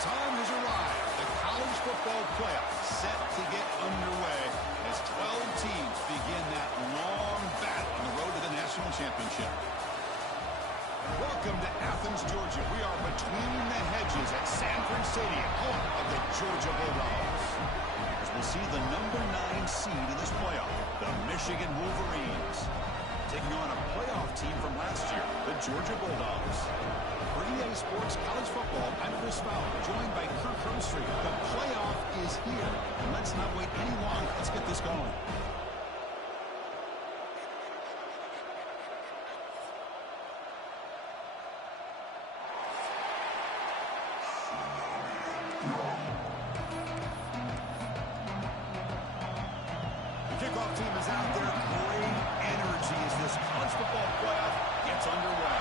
time has arrived. The college football playoffs set to get underway as 12 teams begin that long battle on the road to the national championship. Welcome to Athens, Georgia. We are between the hedges at Sanford Stadium, home of the Georgia Bulldogs. As we'll see the number 9 seed in this playoff, the Michigan Wolverines, taking on a playoff team from last year, the Georgia Bulldogs. For EA Sports College Football, I'm Chris Fowler, joined by Kirk Herbstreit. The playoff is here, and let's not wait any longer. Let's get this going. Kickoff team is out there. Great energy as this college football playoff gets underway.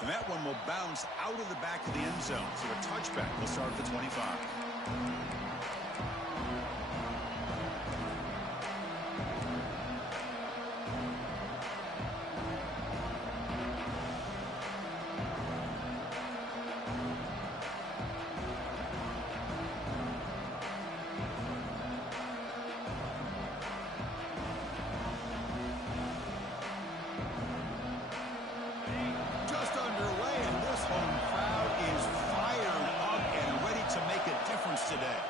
And that one will bounce out of the back of the end zone. So a touchback will start at the 25. Today.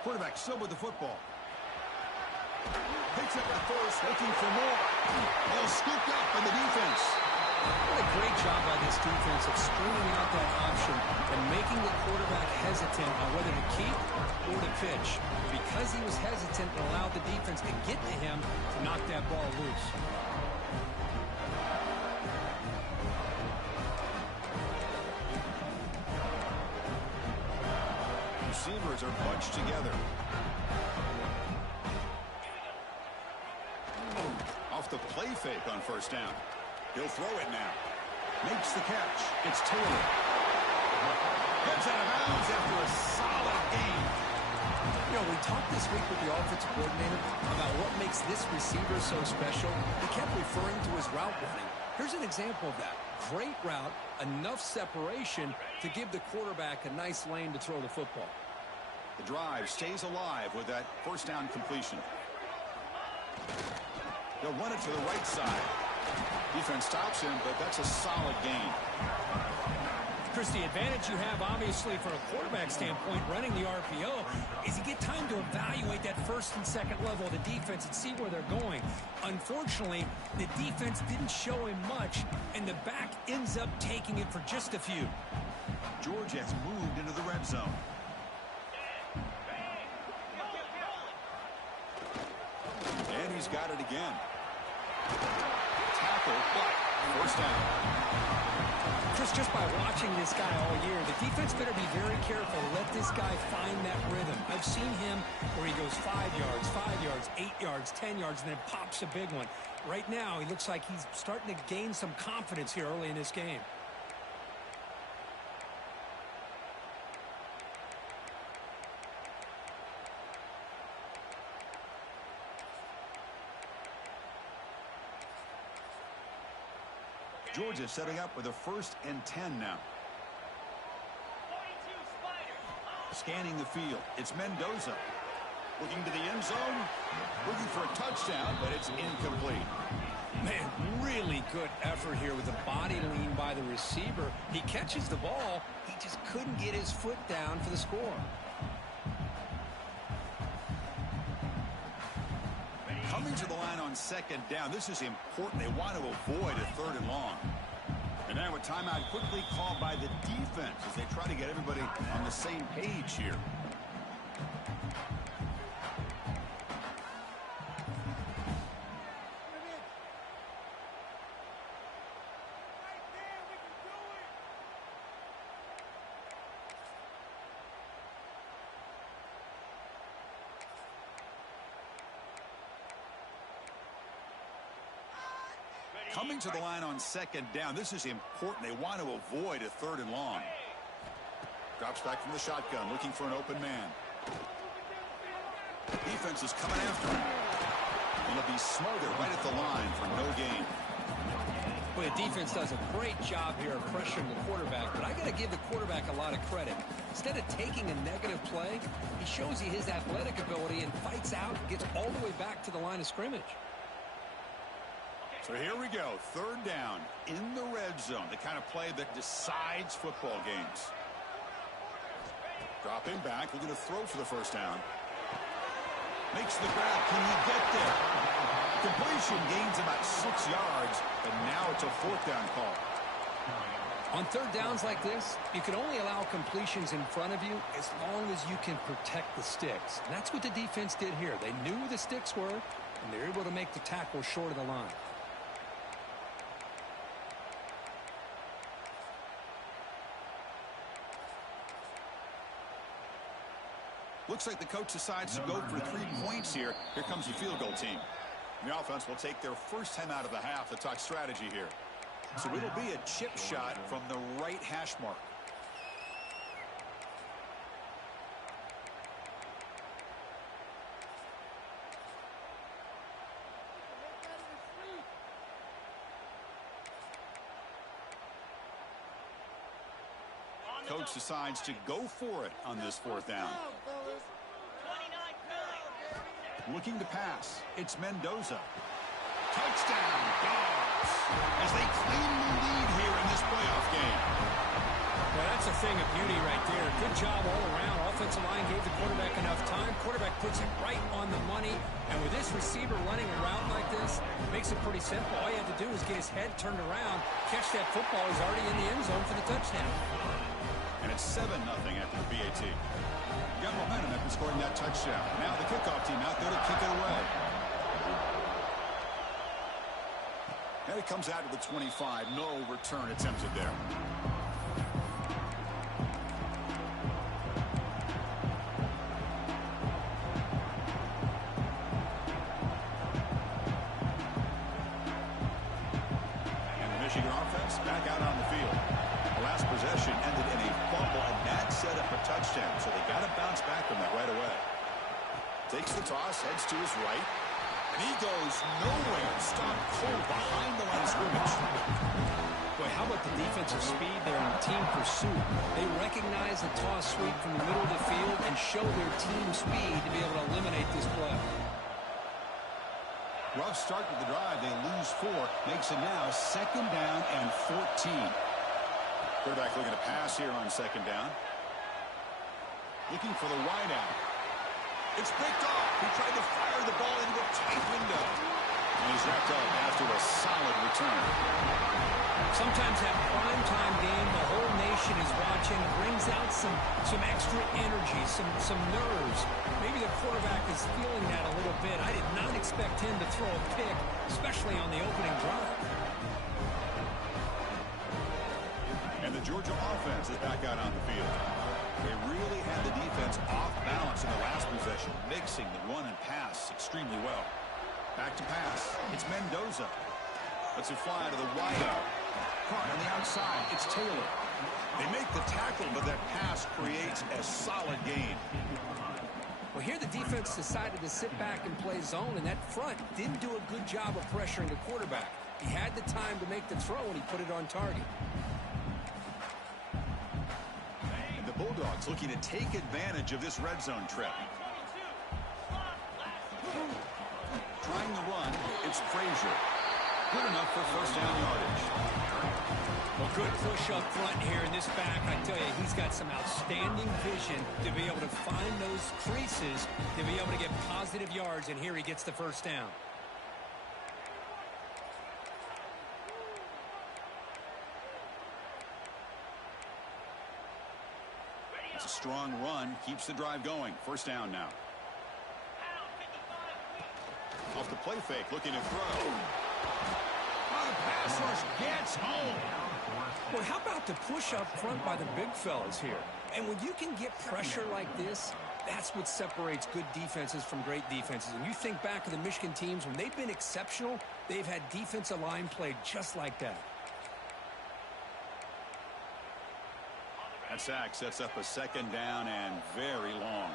Quarterback still with the football. Picks up that first, looking for more. All scooped up in the defense. What a great job by this defense of screening out that option and making the quarterback hesitant on whether to keep or to pitch. Because he was hesitant, it allowed the defense to get to him to knock that ball loose. Receivers are bunched together. Off the play fake on first down. He'll throw it now. Makes the catch. It's Taylor. Gets out of bounds after a solid game. You know, we talked this week with the offensive coordinator about what makes this receiver so special. He kept referring to his route running. Here's an example of that. Great route, enough separation to give the quarterback a nice lane to throw the football. The drive stays alive with that first down completion. They'll run it to the right side. Defense stops him, but that's a solid gain. Chris, the advantage you have, obviously, from a quarterback standpoint, running the RPO, is you get time to evaluate that first and second level of the defense and see where they're going. Unfortunately, the defense didn't show him much, and the back ends up taking it for just a few. Georgia has moved into the red zone. And he's got it again. Tackle, but first down. Chris, just by watching this guy all year, the defense better be very careful to let this guy find that rhythm. I've seen him where he goes 5 yards, 8 yards, 10 yards, and then pops a big one. Right now, he looks like he's starting to gain some confidence here early in this game. Georgia setting up with a 1st and 10 now. Scanning the field. It's Mendoza. Looking to the end zone. Looking for a touchdown, but it's incomplete. Man, really good effort here with the body lean by the receiver. He catches the ball. He just couldn't get his foot down for the score. Coming to the line on 2nd down. This is important. They want to avoid a 3rd and long. And now a timeout quickly called by the defense as they try to get everybody on the same page here. Coming to the line on 2nd down. This is important. They want to avoid a 3rd and long. Drops back from the shotgun, looking for an open man. Defense is coming after him. And he'll be smothered right at the line for no gain. Well, the defense does a great job here of pressuring the quarterback, but I got to give the quarterback a lot of credit. Instead of taking a negative play, he shows you his athletic ability and fights out and gets all the way back to the line of scrimmage. So here we go, third down in the red zone, the kind of play that decides football games. Dropping back, looking to throw for the first down. Makes the grab. Can he get there? Completion, gains about 6 yards, but now it's a fourth down call. On third downs like this, you can only allow completions in front of you as long as you can protect the sticks. And that's what the defense did here. They knew where the sticks were, and they were able to make the tackle short of the line. Looks like the coach decides to go for 3 points here. Here comes the field goal team. The offense will take their first time out of the half to talk strategy here. So it'll be a chip shot from the right hash mark. Coach decides to go for it on this fourth down. Looking to pass. It's Mendoza. Touchdown, Dogs, as they claim the lead here in this playoff game. Well, that's a thing of beauty right there. Good job all around. Offensive line gave the quarterback enough time. Quarterback puts it right on the money. And with this receiver running a route like this, it makes it pretty simple. All you have to do is get his head turned around, catch that football. He's already in the end zone for the touchdown. And it's 7-0 after the PAT. Got momentum after scoring that touchdown. Now the kickoff team out there to kick it away. And it comes out to the 25. No return attempted there. And the Michigan offense back out on the field. The last possession ended in a fumble, and that set up a touchdown. So they got to bounce back from that right away. Takes the toss, heads to his right. And he goes nowhere. Stopped cold behind the line of scrimmage. Boy, how about the defensive speed there in team pursuit? They recognize the toss sweep from the middle of the field and show their team speed to be able to eliminate this play. Rough start with the drive. They lose 4. Makes it now 2nd down and 14. Quarterback looking to pass here on 2nd down. Looking for the wide out. It's picked off. He tried to fire the ball into a tight window. And he's wrapped up after a solid return. Sometimes that primetime game, the whole nation is watching, brings out some extra energy, some nerves. Maybe the quarterback is feeling that a little bit. I did not expect him to throw a pick, especially on the opening drive. And the Georgia offense is back out on the field. They really had the defense off balance in the last possession, mixing the run and pass extremely well. Back to pass. It's Mendoza. Lets it fly to the wide out. Caught on the outside. It's Taylor. They make the tackle, but that pass creates a solid gain. Well, here the defense decided to sit back and play zone, and that front didn't do a good job of pressuring the quarterback. He had the time to make the throw, and he put it on target. And the Bulldogs looking to take advantage of this red zone trip. Trying to run, it's Frazier. Good enough for first down yardage. Well, good push up front here in this back. I tell you, he's got some outstanding vision to be able to find those creases, to be able to get positive yards, and here he gets the first down. It's a strong run, keeps the drive going. First down now. Off the play fake, looking to throw. The pass rush gets home. Well, how about the push up front by the big fellas here? And when you can get pressure like this, that's what separates good defenses from great defenses. And you think back to the Michigan teams, when they've been exceptional, they've had defensive line play just like that. That sack sets up a second down and very long.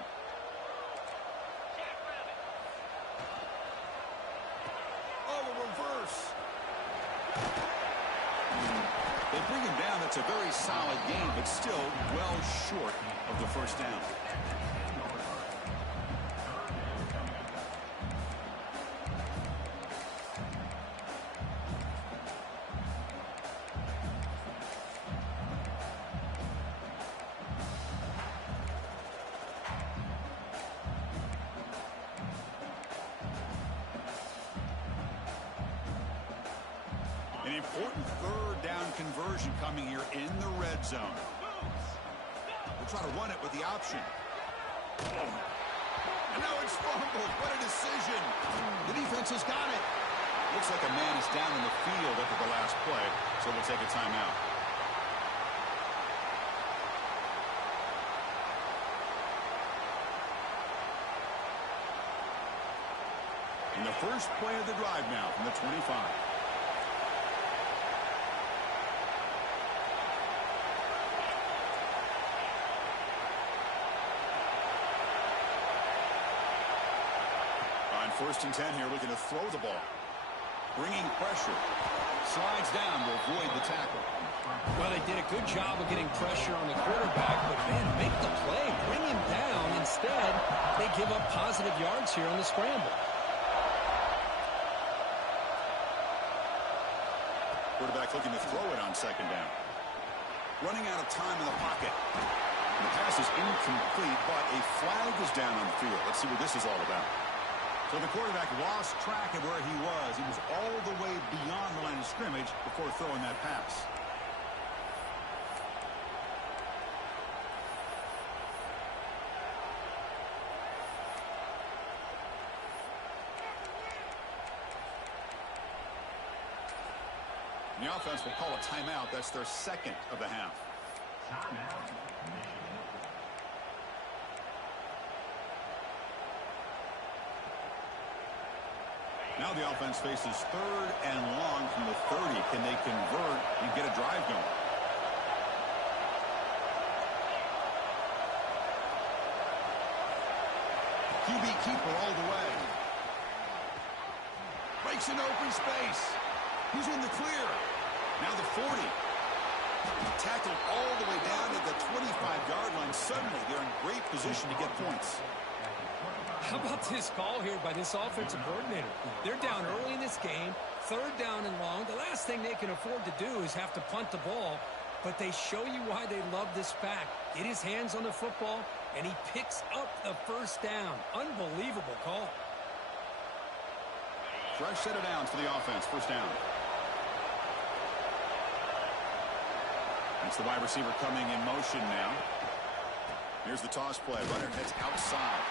They bring him down. That's a very solid game, but still well short of the first down. An important third down conversion coming here in the red zone. We'll try to run it with the option. And now it's fumbled. What a decision. The defense has got it. Looks like a man is down in the field after the last play, so we'll take a timeout. And the first play of the drive now from the 25. First and 10 here, looking to throw the ball. Bringing pressure. Slides down to avoid the tackle. Well, they did a good job of getting pressure on the quarterback, but man, make the play. Bring him down. Instead, they give up positive yards here on the scramble. Quarterback looking to throw it on second down. Running out of time in the pocket. The pass is incomplete, but a flag is down on the field. Let's see what this is all about. So the quarterback lost track of where he was. He was all the way beyond the line of scrimmage before throwing that pass. The offense will call a timeout. That's their second of the half. Now the offense faces third and long from the 30. Can they convert and get a drive going? QB keeper all the way. Breaks an open space. Who's in the clear? Now the 40. Tackled all the way down to the 25-yard line. Suddenly they're in great position to get points. How about this call here by this offensive coordinator? They're down early in this game, third down and long. The last thing they can afford to do is have to punt the ball, but they show you why they love this back. Get his hands on the football, and he picks up the first down. Unbelievable call. Fresh set of downs for the offense. First down. That's the wide receiver coming in motion now. Here's the toss play. Runner heads outside.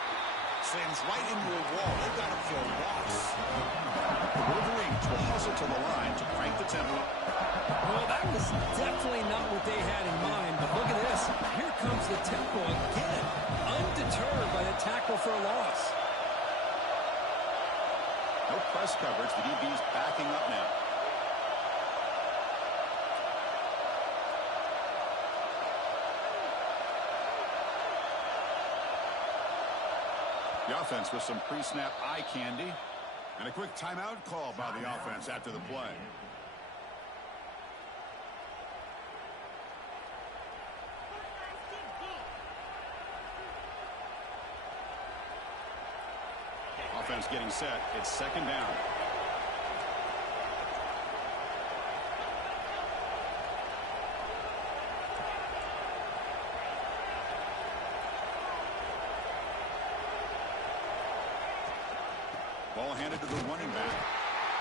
Slams right into a wall. They've got him for a loss. The Wolverines will hustle to the line to crank the tempo. Well, that was definitely not what they had in mind, but look at this. Here comes the tempo again. Undeterred by the tackle for a loss. No press coverage. The DB's backing up now. The offense with some pre-snap eye candy. And a quick timeout call by the offense after the play. Offense getting set. It's second down. Ball handed to the running back.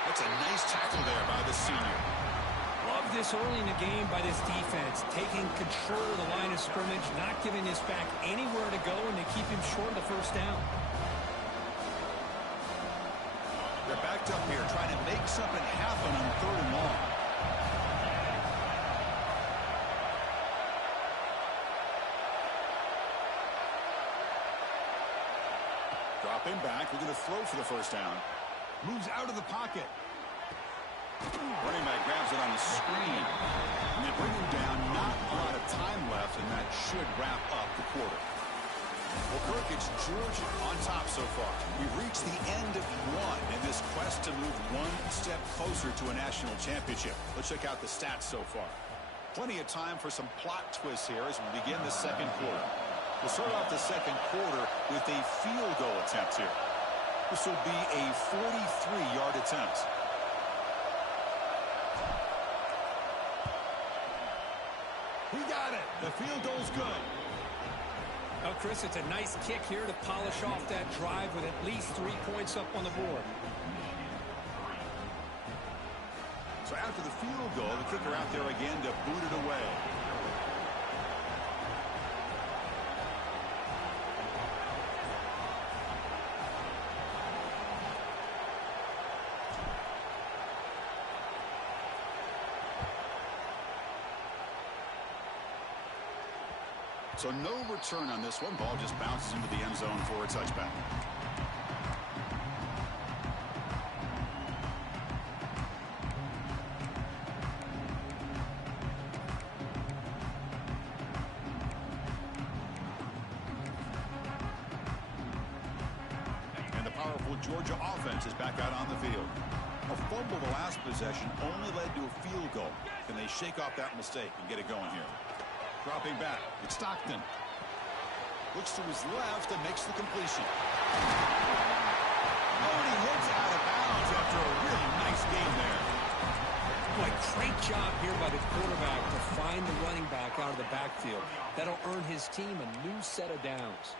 That's a nice tackle there by the senior. Love this early in the game by this defense. Taking control of the line of scrimmage, not giving this back anywhere to go, and they keep him short of the first down. They're backed up here, trying to make something happen on third and long. Dropping back, we're going to throw for the first down. Moves out of the pocket. Running back grabs it on the screen. And they bring him down. Not a lot of time left, and that should wrap up the quarter. Well, Kirk, it's Georgia on top so far. We've reached the end of one in this quest to move one step closer to a national championship. Let's check out the stats so far. Plenty of time for some plot twists here as we begin the second quarter. We'll start off the second quarter with a field goal attempt here. This will be a 43-yard attempt. He got it. The field goal's good. Oh, Chris, it's a nice kick here to polish off that drive with at least 3 points up on the board. So after the field goal, the kicker out there again to boot it away. So no return on this one. Ball just bounces into the end zone for a touchback. And the powerful Georgia offense is back out on the field. A fumble the last possession only led to a field goal. Can they shake off that mistake and get it going here? Dropping back, it's Stockton. Looks to his left and makes the completion. Oh, and he hits out of bounds after a really nice game there. Boy, great job here by the quarterback to find the running back out of the backfield. That'll earn his team a new set of downs.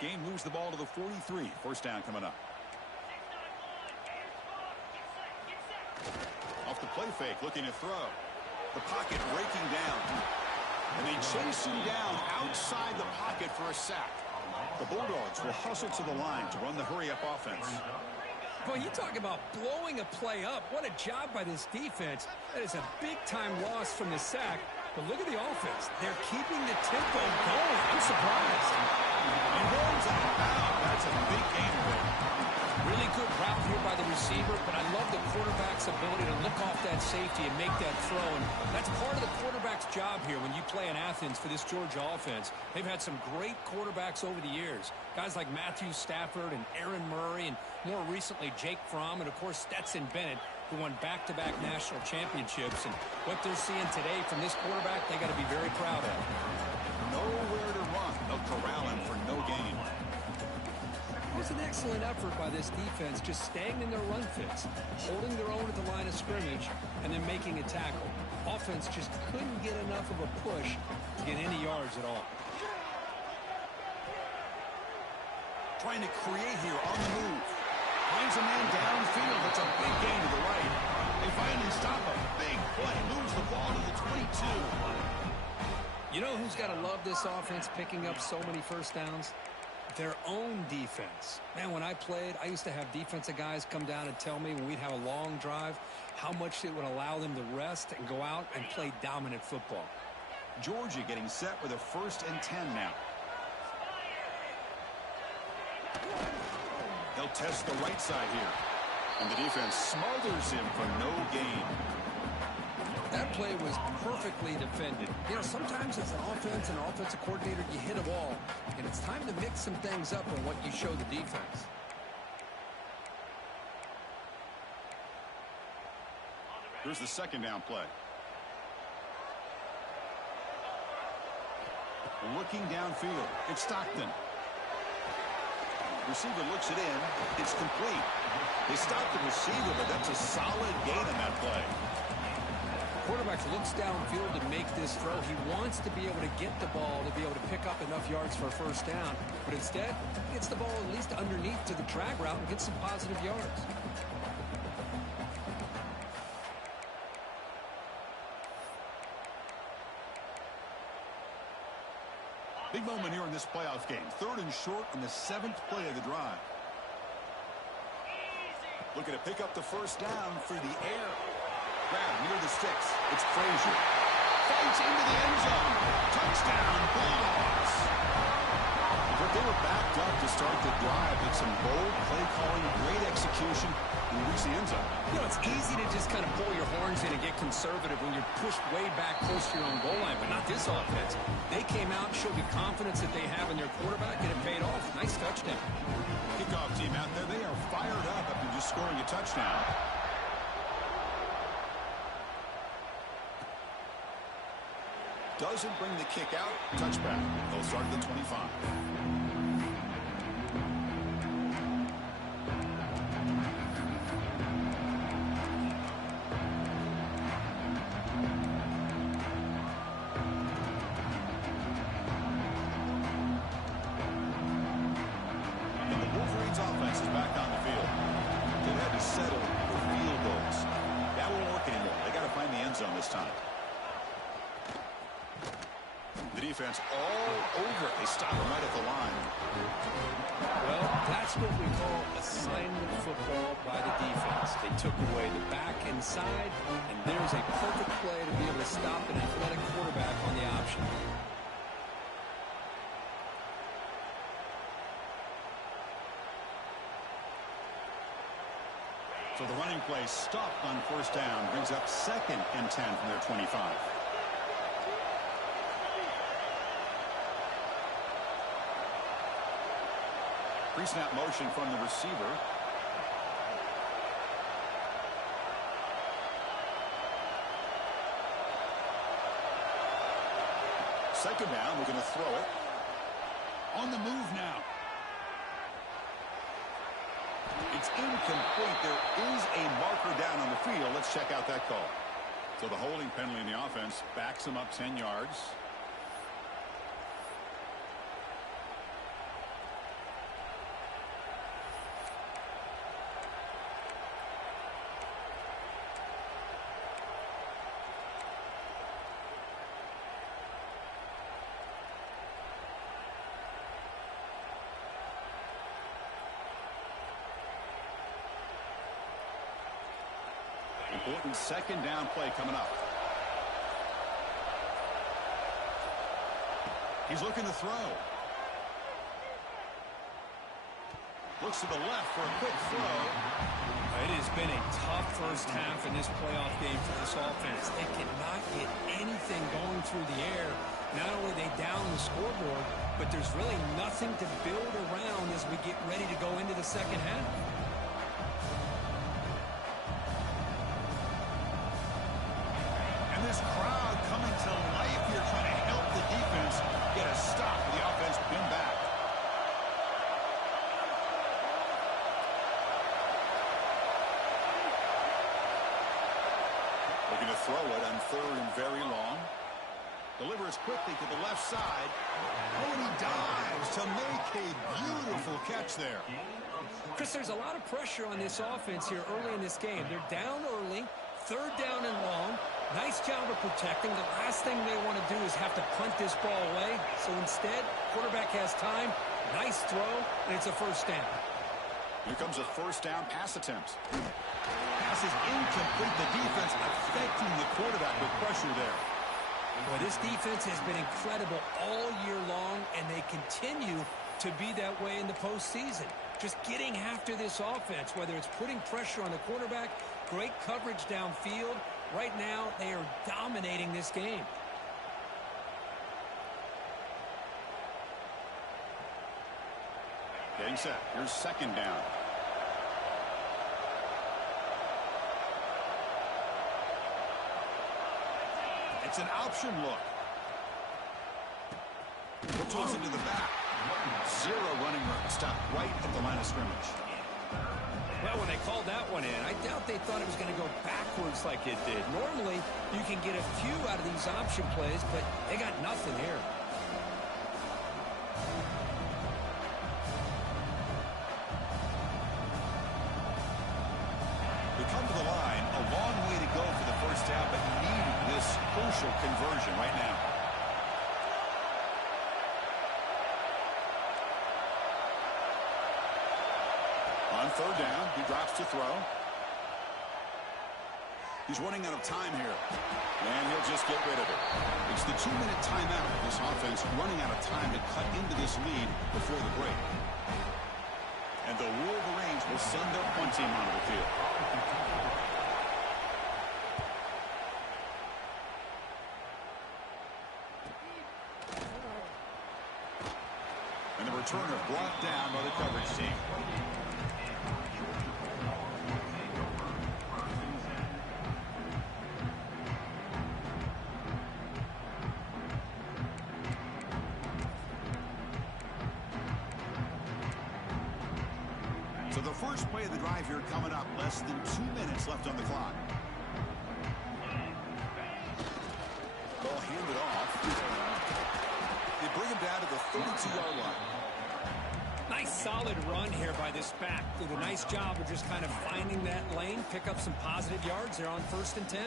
Game moves the ball to the 43. First down coming up. Off the play fake, looking to throw. The pocket breaking down. And they chase him down outside the pocket for a sack. The Bulldogs will hustle to the line to run the hurry-up offense. Boy, you talk about blowing a play up. What a job by this defense. That is a big-time loss from the sack. But look at the offense. They're keeping the tempo going. I'm surprised. And rolls out of bounds. That's a big game there. Really good route here by the receiver, but I love the quarterback's ability to look off that safety and make that throw. And that's part of the quarterback's job here when you play in Athens for this Georgia offense. They've had some great quarterbacks over the years. Guys like Matthew Stafford and Aaron Murray, and more recently Jake Fromm, and of course Stetson Bennett, who won back-to-back national championships. And what they're seeing today from this quarterback, they got to be very proud of. Nowhere to run. They'll corral him for no gain. It was an excellent effort by this defense, just staying in their run fits, holding their own at the line of scrimmage, and then making a tackle. Offense just couldn't get enough of a push to get any yards at all. Trying to create here on the move. Finds a man downfield. It's a big gain to the right. They finally stop a big play. Moves the ball to the 22. You know who's got to love this offense picking up so many first downs? Their own defense. Man, when I played, I used to have defensive guys come down and tell me when we'd have a long drive how much it would allow them to rest and go out and play dominant football. Georgia getting set with a 1st and 10 now. They'll test the right side here. And the defense smothers him for no gain. That play was perfectly defended. You know, sometimes as an offense and offensive coordinator, you hit a ball, and it's time to mix some things up on what you show the defense. Here's the second down play. Looking downfield. It's Stockton. Receiver looks it in. It's complete. They stop the receiver, but that's a solid gain on that play. Quarterback looks downfield to make this throw. He wants to be able to get the ball to be able to pick up enough yards for a first down. But instead, he gets the ball at least underneath to the drag route and gets some positive yards. Big moment here in this playoff game. 3rd and short on the 7th play of the drive. Looking to pick up the first down through the air. Grab near the sticks. It's Frazier. Fights into the end zone. Touchdown, Bulldogs. But they were backed up to start the drive. Did some bold play calling, great execution, and reached the end zone. You know, it's easy to just kind of pull your horns in and get conservative when you're pushed way back close to your own goal line, but not this offense. They came out and showed the confidence that they have in their quarterback, and it paid off. Nice touchdown. Kickoff team out there. They are fired scoring a touchdown. Doesn't bring the kick out. Touchback. They'll start at the 25. Offense is back on the field. They had to settle for field goals. That won't work anymore. They got to find the end zone this time. The defense all over it. They stop him right at the line. Well, that's what we call assignment football by the defense. They took away the back inside, and there's a perfect play to be able to stop an athletic quarterback on the option. So the running play stopped on first down, brings up 2nd and 10 from their 25. Pre-snap motion from the receiver. Second down, we're going to throw it. On the move now. It's incomplete. There is a marker down on the field. Let's check out that call. So the holding penalty in the offense backs him up 10 yards. Important second down play coming up. He's looking to throw. Looks to the left for a quick throw. It has been a tough first half in this playoff game for this offense. They cannot get anything going through the air. Not only they down the scoreboard, but there's really nothing to build around as we get ready to go into the second half. This crowd coming to life here, trying to help the defense get a stop. The offense pinned back. Looking to throw it on 3rd and very long. Delivers quickly to the left side. Oh, and he dives to make a beautiful catch there. Chris, there's a lot of pressure on this offense here early in this game. They're down early, 3rd down and long. Nice job of protecting. The last thing they want to do is have to punt this ball away. So instead, quarterback has time. Nice throw, and it's a first down. Here comes a first down pass attempt. Pass is incomplete. The defense affecting the quarterback with pressure there. Boy, this defense has been incredible all year long, and they continue to be that way in the postseason. Just getting after this offense, whether it's putting pressure on the quarterback, great coverage downfield. Right now, they are dominating this game. Getting set. Here's second down. It's an option look. Toss it to the back. 0 running room. Stop right at the line of scrimmage. Well, when they called that one in, I doubt they thought it was going to go backwards like it did. Normally, you can get a few out of these option plays, but they got nothing here. We come to the line. A long way to go for the first down, but needing this crucial conversion right now. On 3rd down, he drops to throw. He's running out of time here, and he'll just get rid of it. It's the 2-minute timeout. This offense running out of time to cut into this lead before the break. And the Wolverines will send their punt team onto the field. And the returner brought down by the coverage team. So the first play of the drive here coming up. Less than 2 minutes left on the clock. Ball handed off. They bring him down to the 32-yard line. Nice solid run here by this back. Did a nice job of just kind of finding that lane, pick up some positive yards there on 1st and 10.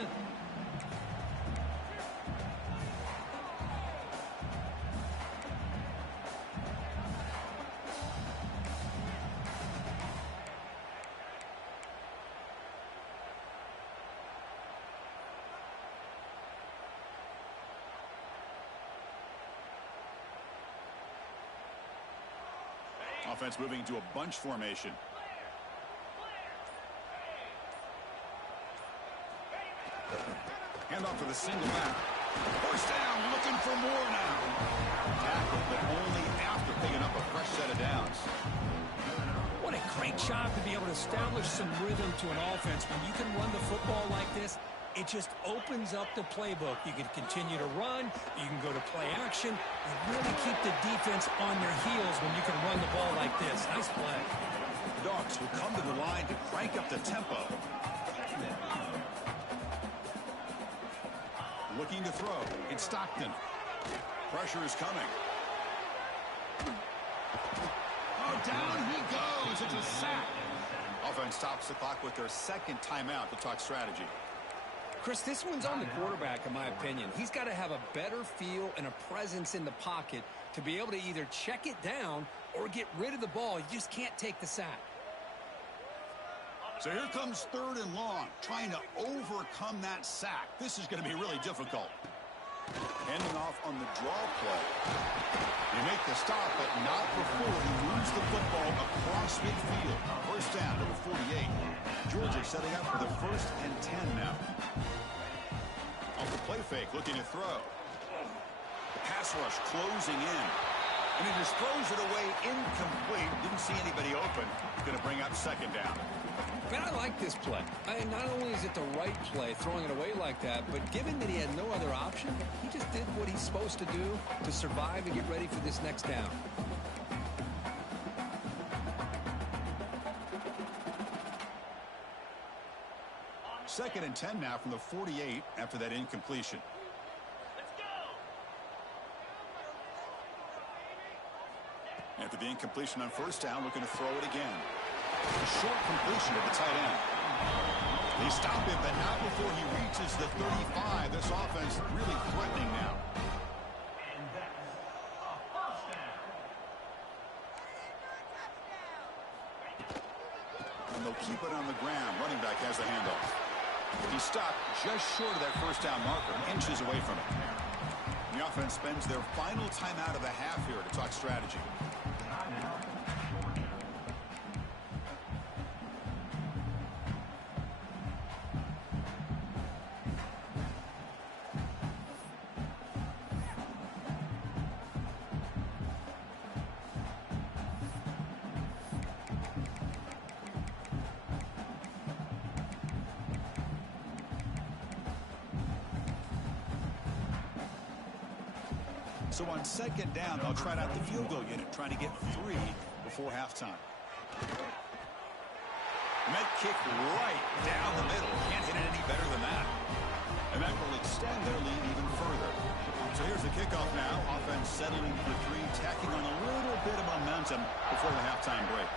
Offense moving into a bunch formation. Handoff to the single back. First down, looking for more now. Tackle, but only after picking up a fresh set of downs. What a great job to be able to establish some rhythm to an offense. When you can run the football like this, it just opens up the playbook. You can continue to run. You can go to play action. And really keep the defense on their heels when you can run the ball like this. Nice play. The Dogs will come to the line to crank up the tempo. Looking to throw. It's Stockton. Pressure is coming. Oh, down he goes. It's a sack. Offense stops the clock with their second timeout to talk strategy. Chris, this one's on the quarterback, in my opinion. He's got to have a better feel and a presence in the pocket to be able to either check it down or get rid of the ball. You just can't take the sack. So here comes 3rd and long, trying to overcome that sack. This is going to be really difficult. Handing off on the draw play. They make the stop, but not before he moves the football across midfield. First down to the 48. Georgia setting up for the 1st and 10 now. Off the play fake, looking to throw. The pass rush closing in. And he just throws it away incomplete. Didn't see anybody open. Going to bring up 2nd down. Man, I like this play. Not only is it the right play, throwing it away like that, but given that he had no other option, he just did what he's supposed to do to survive and get ready for this next down. Second and 10 now from the 48 after that incompletion. After the incompletion on 1st down, looking to throw it again. A short completion to the tight end. They stop him, but not before he reaches the 35. This offense really threatening now. And they'll keep it on the ground. Running back has the handoff. He stopped just short of that 1st down marker, inches away from it. The offense spends their final timeout of the half here to talk strategy. So on 2nd down, they'll try out the field goal unit, trying to get 3 before halftime. Met kick right down the middle. Can't hit it any better than that. And that will extend their lead even further. So here's the kickoff now. Offense settling for 3, tacking on a little bit of momentum before the halftime break.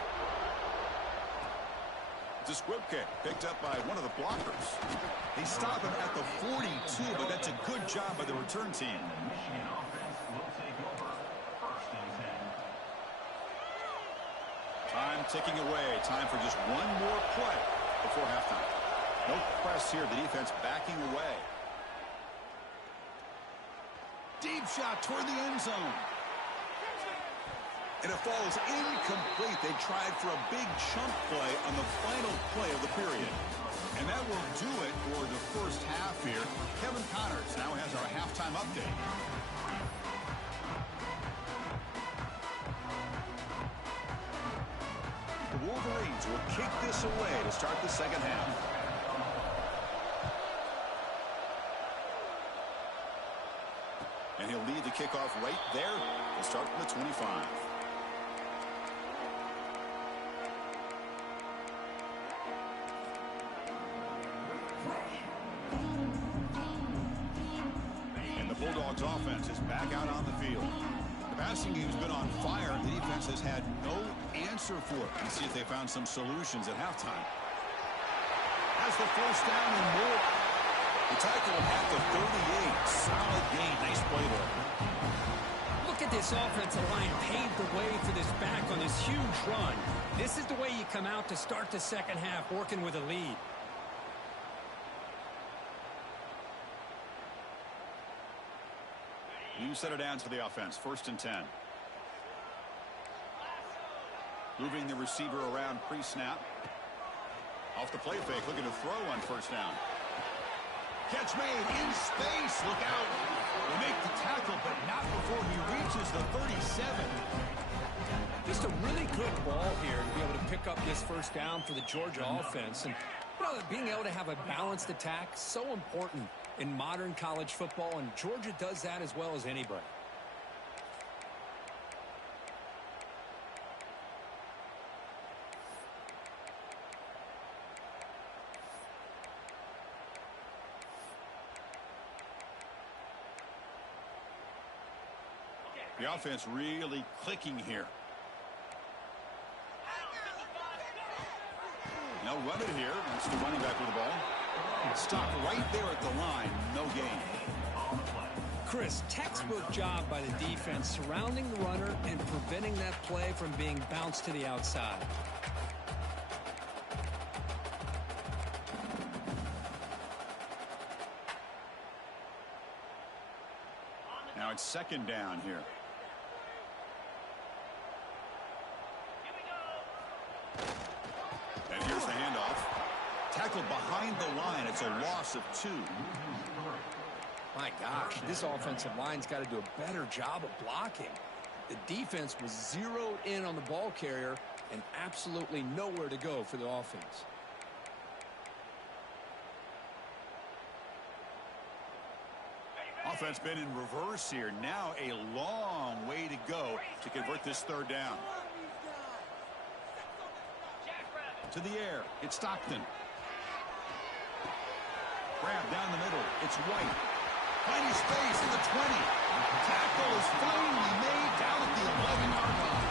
It's a squib kick picked up by one of the blockers. They stop him at the 42, but that's a good job by the return team. Time ticking away. Time for just one more play before halftime. No press here. The defense backing away. Deep shot toward the end zone. And it falls incomplete. They tried for a big chunk play on the final play of the period. And that will do it for the first half here. Kevin Connors now has our halftime update. The Wolverines will kick this away to start the second half. And he'll lead the kickoff right there to start from the 25. Bulldogs offense is back out on the field. The passing game's been on fire. The defense has had no answer for it. Let's see if they found some solutions at halftime. Has the first down and more. The tackle at the 38. Solid gain. Nice play there. Look at this offensive line paved the way for this back on this huge run. This is the way you come out to start the second half, working with a lead. New set of downs for the offense. 1st and 10. Moving the receiver around pre-snap. Off the play fake, looking to throw on 1st down. Catch made in space. Look out. They make the tackle, but not before he reaches the 37. Just a really good ball here to be able to pick up this 1st down for the Georgia offense. And you know, being able to have a balanced attack, so important in modern college football, and Georgia does that as well as anybody. The offense really clicking here. Now run it here. That's the running back with the ball. Stop right there at the line. No gain. Chris, textbook job by the defense surrounding the runner and preventing that play from being bounced to the outside. Now it's 2nd down here. And here's the handoff. Tackled behind the line. It's a loss of 2. My gosh, this offensive line's got to do a better job of blocking. The defense was zeroed in on the ball carrier and absolutely nowhere to go for the offense. Offense been in reverse here. Now a long way to go to convert this 3rd down. To the air. It's Stockton. Grab down the middle. It's White. Finding space in the 20. Tackle is finally made down at the 11-yard line.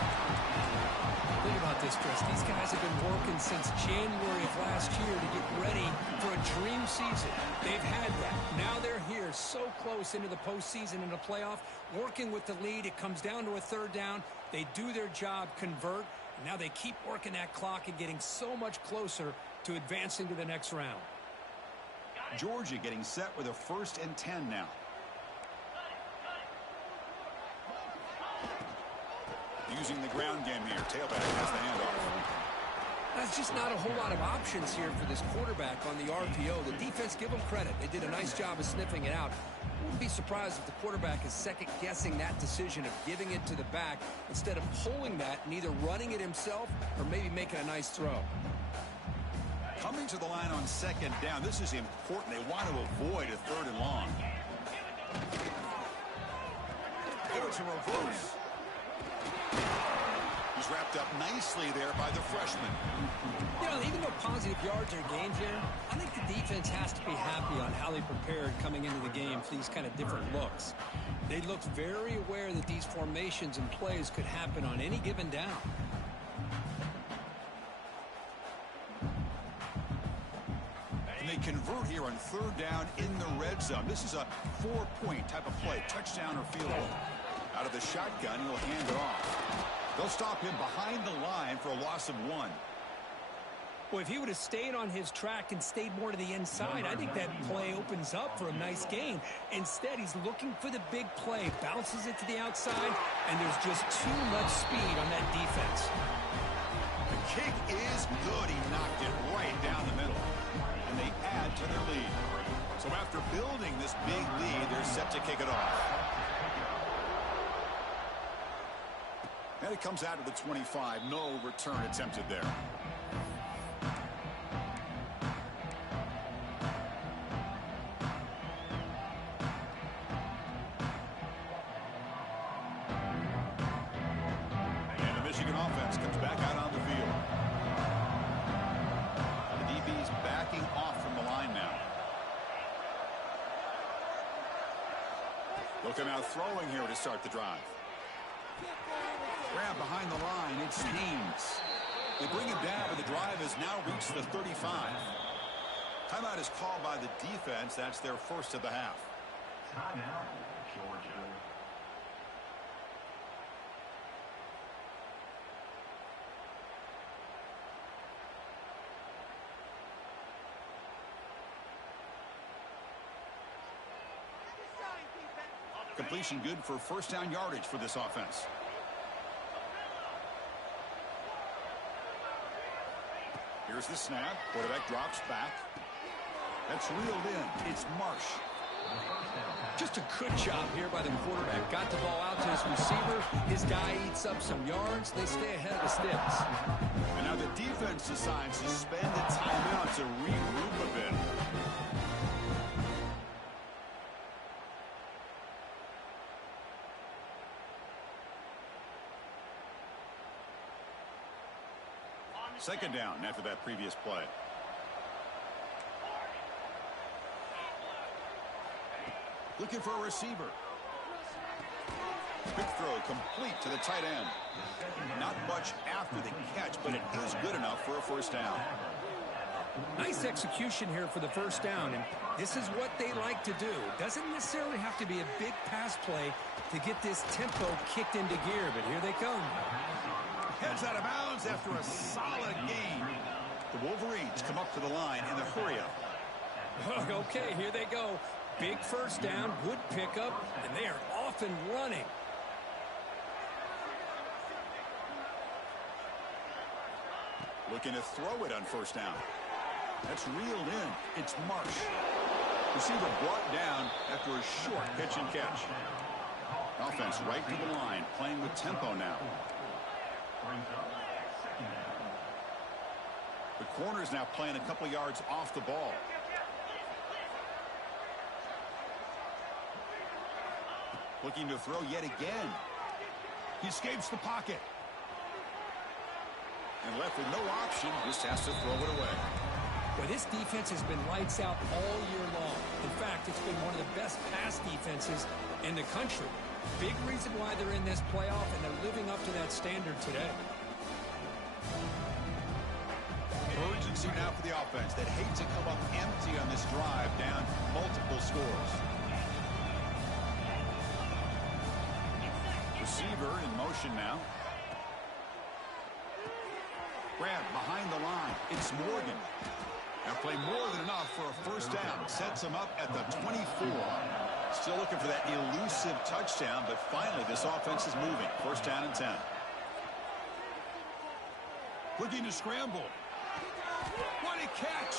Think about this, Chris. These guys have been working since January of last year to get ready for a dream season. They've had that. Now they're here so close into the postseason and the playoff, working with the lead. It comes down to a 3rd down. They do their job, convert. And now they keep working that clock and getting so much closer to advancing to the next round. Georgia getting set with a 1st and 10 now. Using the ground game here. Tailback has the handoff. That's just not a whole lot of options here for this quarterback on the RPO. The defense, give them credit. They did a nice job of sniffing it out. Wouldn't be surprised if the quarterback is second-guessing that decision of giving it to the back instead of pulling that and either running it himself or maybe making a nice throw. Coming to the line on 2nd down. This is important. They want to avoid a 3rd and long. Oh, it's a reverse. He's wrapped up nicely there by the freshman. You know, even though positive yards are gained here, I think the defense has to be happy on how they prepared coming into the game for these kind of different looks. They looked very aware that these formations and plays could happen on any given down. And they convert here on 3rd down in the red zone. This is a 4-point type of play, touchdown or field goal. Out of the shotgun, he'll hand it off. They'll stop him behind the line for a loss of 1. Well, if he would have stayed on his track and stayed more to the inside, I think that play opens up for a nice gain. Instead, he's looking for the big play, bounces it to the outside, and there's just too much speed on that defense. The kick is good. He knocked it right down the middle. And they add to their lead. So after building this big lead, they're set to kick it off. And it comes out of the 25. No return attempted there. And the Michigan offense comes back out on the field. The DB's backing off from the line now. They'll Looking out throwing here to start the drive. Grab behind the line. It's Haynes. They bring him down, but the drive has now reached the 35. Timeout is called by the defense. That's their first of the half. Timeout, Georgia. Completion good for first down yardage for this offense. Here's the snap. Quarterback drops back. That's reeled in. It's Marsh. Just a good job here by the quarterback. Got the ball out to his receiver. His guy eats up some yards. They stay ahead of the sticks. And now the defense decides to spend the timeout to regroup a bit. Second down after that previous play. Looking for a receiver. Quick throw complete to the tight end. Not much after the catch, but it is good enough for a first down. Nice execution here for the first down, and this is what they like to do. Doesn't necessarily have to be a big pass play to get this tempo kicked into gear, but here they come. Heads out of bounds after a solid gain. The Wolverines come up to the line in the hurry-up. Okay, here they go. Big first down, good pickup, and they are off and running. Looking to throw it on first down. That's reeled in. It's Marsh. Receiver brought down after a short pitch and catch. Offense right to the line, playing with tempo now. The corner's now playing a couple yards off the ball. Looking to throw yet again. He escapes the pocket. And left with no option, just has to throw it away. Well, this defense has been lights out all year long. In fact, it's been one of the best pass defenses in the country. Big reason why they're in this playoff, and they're living up to that standard today. Urgency now for the offense that hate to come up empty on this drive, down multiple scores. Receiver in motion now. Grab behind the line. It's Morgan. Now play more than enough for a first down. Sets him up at the 24. Still looking for that elusive touchdown, but finally this offense is moving. First down and 10. Looking to scramble. What a catch!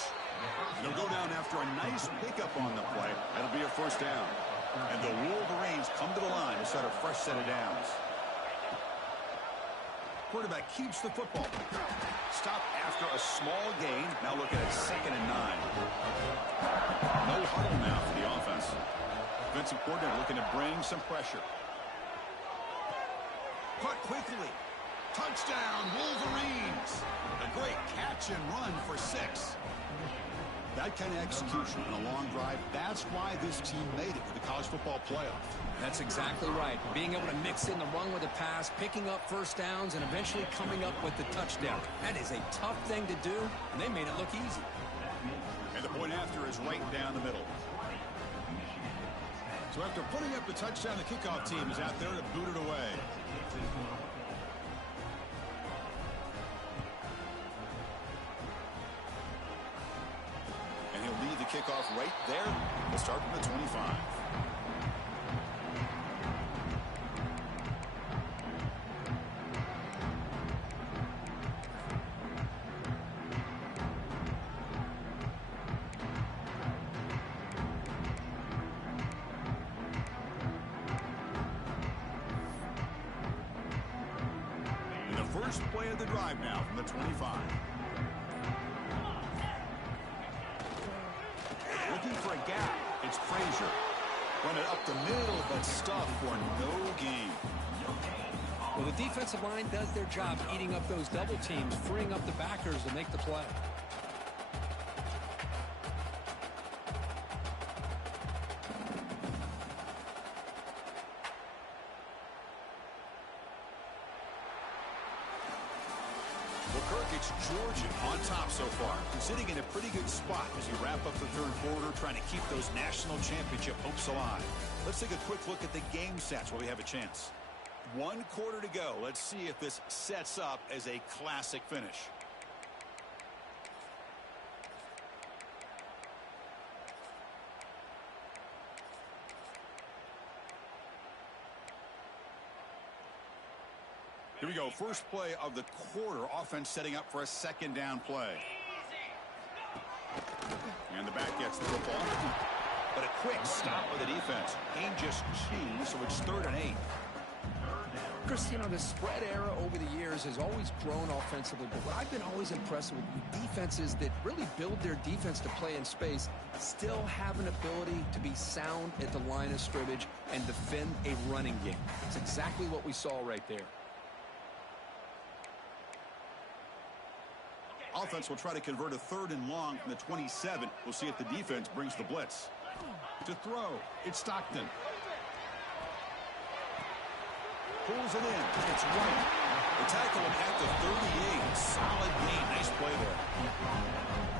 They'll go down after a nice pickup on the play. That'll be a first down. And the Wolverines come to the line to start a fresh set of downs. Quarterback keeps the football. Stop after a small gain. Now looking at 2nd and 9. No huddle now for the offense. Defensive coordinator looking to bring some pressure. Caught quickly. Touchdown, Wolverines. A great catch and run for 6. That kind of execution on a long drive, that's why this team made it to the college football playoff. That's exactly right. Being able to mix in the run with the pass, picking up first downs, and eventually coming up with the touchdown. That is a tough thing to do, and they made it look easy. And the point after is right down the middle. So after putting up the touchdown, the kickoff team is out there to boot it away. And he'll lead the kickoff right there. We'll start from the 25. First play of the drive now from the 25. Looking for a gap. It's Frazier. Run it up the middle, but stuff for no gain. Well, the defensive line does their job eating up those double teams, freeing up the backers to make the play. It's Georgia on top so far, sitting in a pretty good spot as you wrap up the third quarter, trying to keep those national championship hopes alive. Let's take a quick look at the game stats while we have a chance. 1 quarter to go. Let's see if this sets up as a classic finish. Here we go. First play of the quarter. Offense setting up for a second down play. And the back gets the football. But a quick stop by the defense. Gain just 2, so it's 3rd and 8. Chris, you know, the spread era over the years has always grown offensively, but what I've been always impressed with defenses that really build their defense to play in space still have an ability to be sound at the line of scrimmage and defend a running game. It's exactly what we saw right there. Offense will try to convert a 3rd and long from the 27. We'll see if the defense brings the blitz. To throw, it's Stockton. Pulls it in. It's right. The tackle at the 38. Solid gain. Nice play there.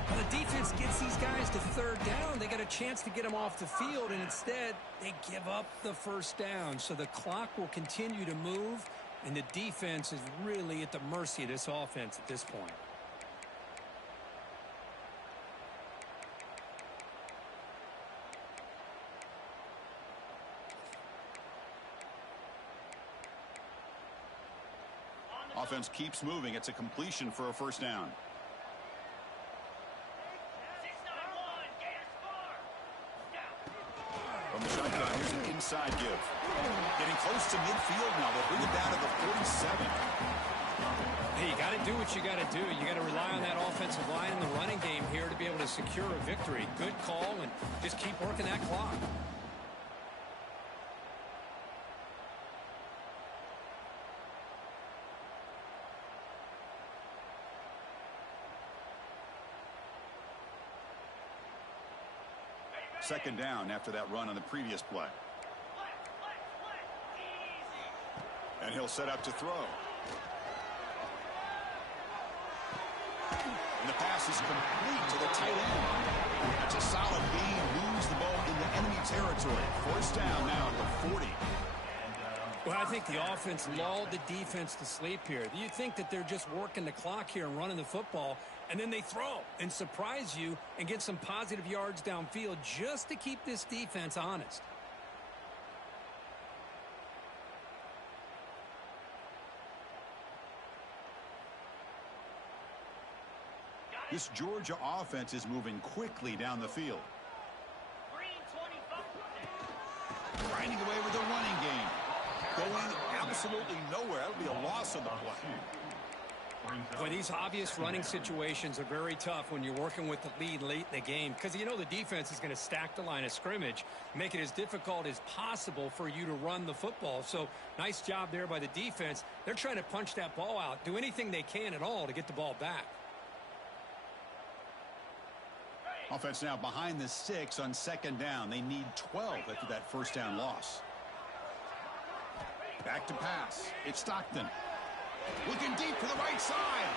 When the defense gets these guys to 3rd down, they got a chance to get them off the field, and instead they give up the 1st down. So the clock will continue to move, and the defense is really at the mercy of this offense at this point. Offense keeps moving. It's a completion for a 1st down. From the shotgun, here's an inside give. Getting close to midfield now. They'll bring it down to the 47. Hey, you got to do what you got to do. You got to rely on that offensive line in the running game here to be able to secure a victory. Good call, and just keep working that clock. Second down after that run on the previous play. And he'll set up to throw. And the pass is complete to the tight end. That's a solid gain. Moves the ball into enemy territory. 1st down now at the 40. Well, I think the offense lulled the defense to sleep here. You think that they're just working the clock here and running the football, and then they throw and surprise you and get some positive yards downfield just to keep this defense honest. This Georgia offense is moving quickly down the field. Grinding away with the running game. Going absolutely nowhere. That would be a loss of the play. Boy, these obvious running situations are very tough when you're working with the lead late in the game, because you know the defense is going to stack the line of scrimmage, make it as difficult as possible for you to run the football. So nice job there by the defense. They're trying to punch that ball out, do anything they can at all to get the ball back. Offense now behind the 6 on 2nd down. They need 12 after that 1st down loss. Back to pass. It's Stockton. Looking deep to the right side.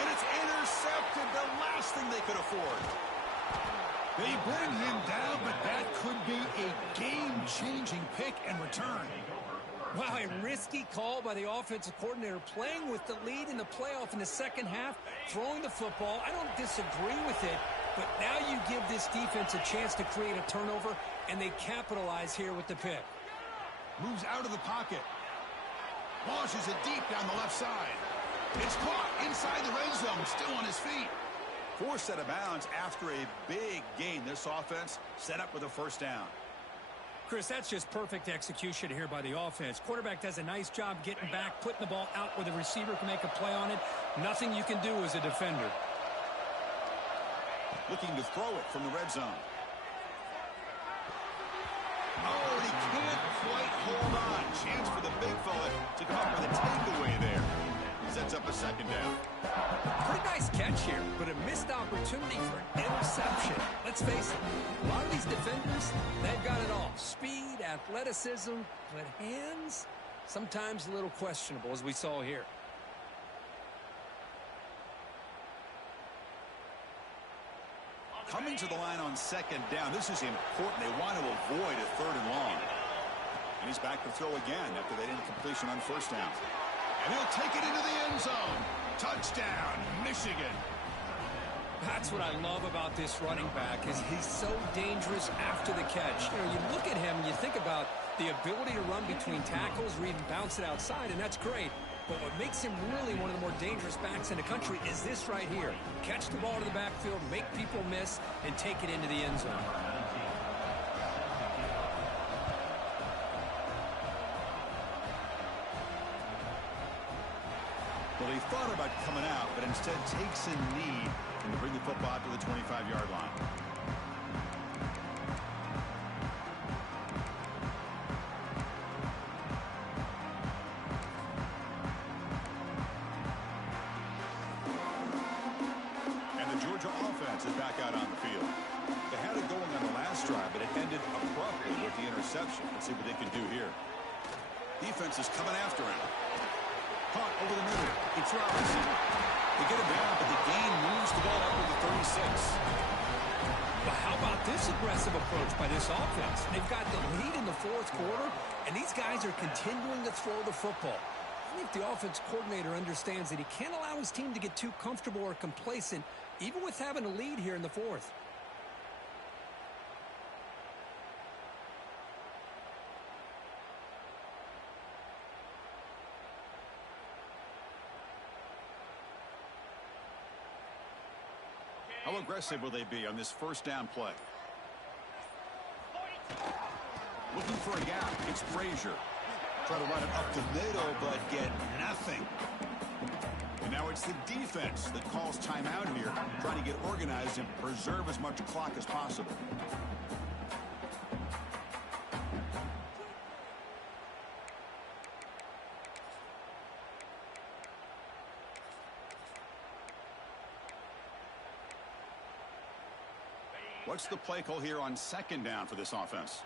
And it's intercepted. The last thing they could afford. They bring him down, but that could be a game-changing pick and return. Wow, a risky call by the offensive coordinator, playing with the lead in the playoff in the 2nd half, throwing the football. I don't disagree with it, but now you give this defense a chance to create a turnover, and they capitalize here with the pick. Moves out of the pocket. Launches it deep down the left side. It's caught inside the red zone, still on his feet. Forced out of bounds after a big gain. This offense set up with a 1st down. Chris, that's just perfect execution here by the offense. Quarterback does a nice job getting back, putting the ball out where the receiver can make a play on it. Nothing you can do as a defender. Looking to throw it from the red zone. Oh, he can't quite hold on. Chance for the big fella to come up with a takeaway there. Sets up a 2nd down. Pretty nice catch here, but a missed opportunity for an interception. Let's face it, a lot of these defenders, they've got it all. Speed, athleticism, but hands, sometimes a little questionable, as we saw here. Coming to the line on second down. This is important. They want to avoid a third and long. And he's back to throw again after that incompletion on first down. And he'll take it into the end zone. Touchdown, Michigan. That's what I love about this running back is he's so dangerous after the catch. You know, you look at him and you think about the ability to run between tackles or even bounce it outside, and that's great. But what makes him really one of the more dangerous backs in the country is this right here. Catch the ball to the backfield, make people miss, and take it into the end zone. Well, he thought about coming out, but instead takes a knee and to bring the football out to the 25-yard line. And the Georgia offense is back out on the field. They had it going on the last drive, but it ended abruptly with the interception. Let's see what they can do here. Defense is coming after him. Caught over the middle. It's Robinson. They get him down, but the gain moves the ball up to the 36. Well, how about this aggressive approach by this offense? They've got the lead in the fourth quarter, and these guys are continuing to throw the football. I think the offense coordinator understands that he can't allow his team to get too comfortable or complacent, even with having a lead here in the fourth. How aggressive will they be on this first down play? Looking for a gap. It's Frazier. Try to run it up the middle, but get nothing. And now it's the defense that calls timeout here, trying to get organized and preserve as much clock as possible. What's the play call here on second down for this offense?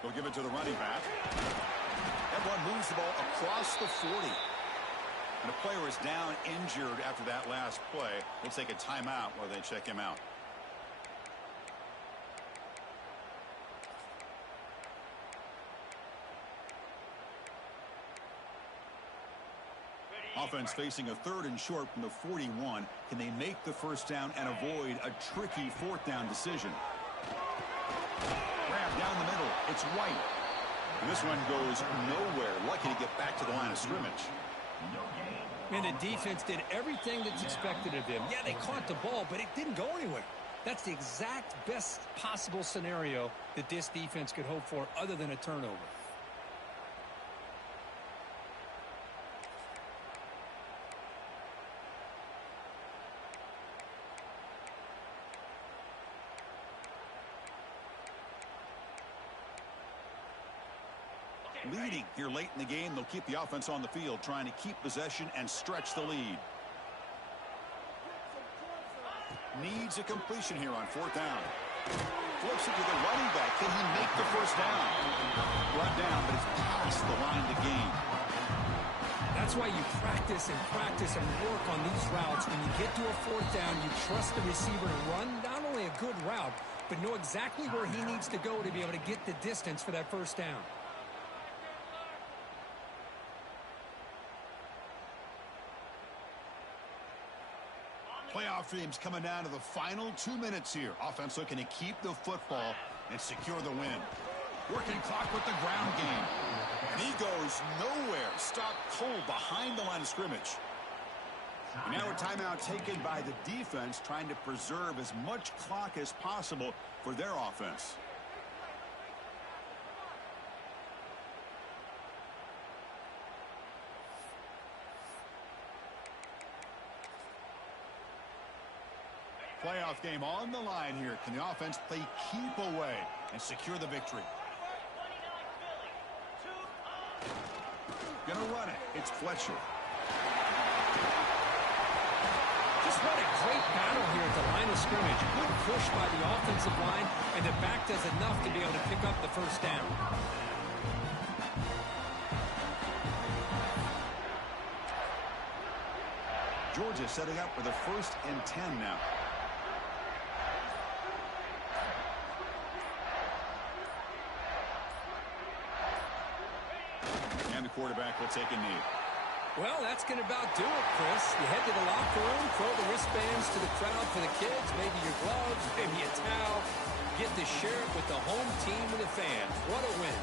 They'll give it to the running back. That one moves the ball across the 40. And the player is down injured after that last play. We'll take a timeout while they check him out. Offense facing a third and short from the 41. Can they make the first down and avoid a tricky fourth down decision? Grab down the middle. It's White. And this one goes nowhere. Lucky to get back to the line of scrimmage. And the defense did everything that's expected of them. Yeah, they caught the ball, but it didn't go anywhere. That's the exact best possible scenario that this defense could hope for other than a turnover. Leading here late in the game, they'll keep the offense on the field, trying to keep possession and stretch the lead. Needs a completion here on fourth down. Flips it to the running back. Can he make the first down? Brought down, but it's past the line to gain. That's why you practice and practice and work on these routes. When you get to a fourth down, you trust the receiver to run not only a good route, but know exactly where he needs to go to be able to get the distance for that first down. Playoff dreams coming down to the final 2 minutes here. Offense looking to keep the football and secure the win. Working clock with the ground game. And he goes nowhere. Stopped cold behind the line of scrimmage. And now a timeout taken by the defense, trying to preserve as much clock as possible for their offense. Playoff game on the line here. Can the offense play keep away and secure the victory? Gonna run it. It's Fletcher. Just what a great battle here at the line of scrimmage. Good push by the offensive line, and the back does enough to be able to pick up the first down. Georgia setting up for the 1st and 10 now. quarterback will take a knee. Well, that's going to about do it, Chris. You head to the locker room, throw the wristbands to the crowd for the kids, maybe your gloves, maybe a towel. Get to share it with the home team and the fans. What a win.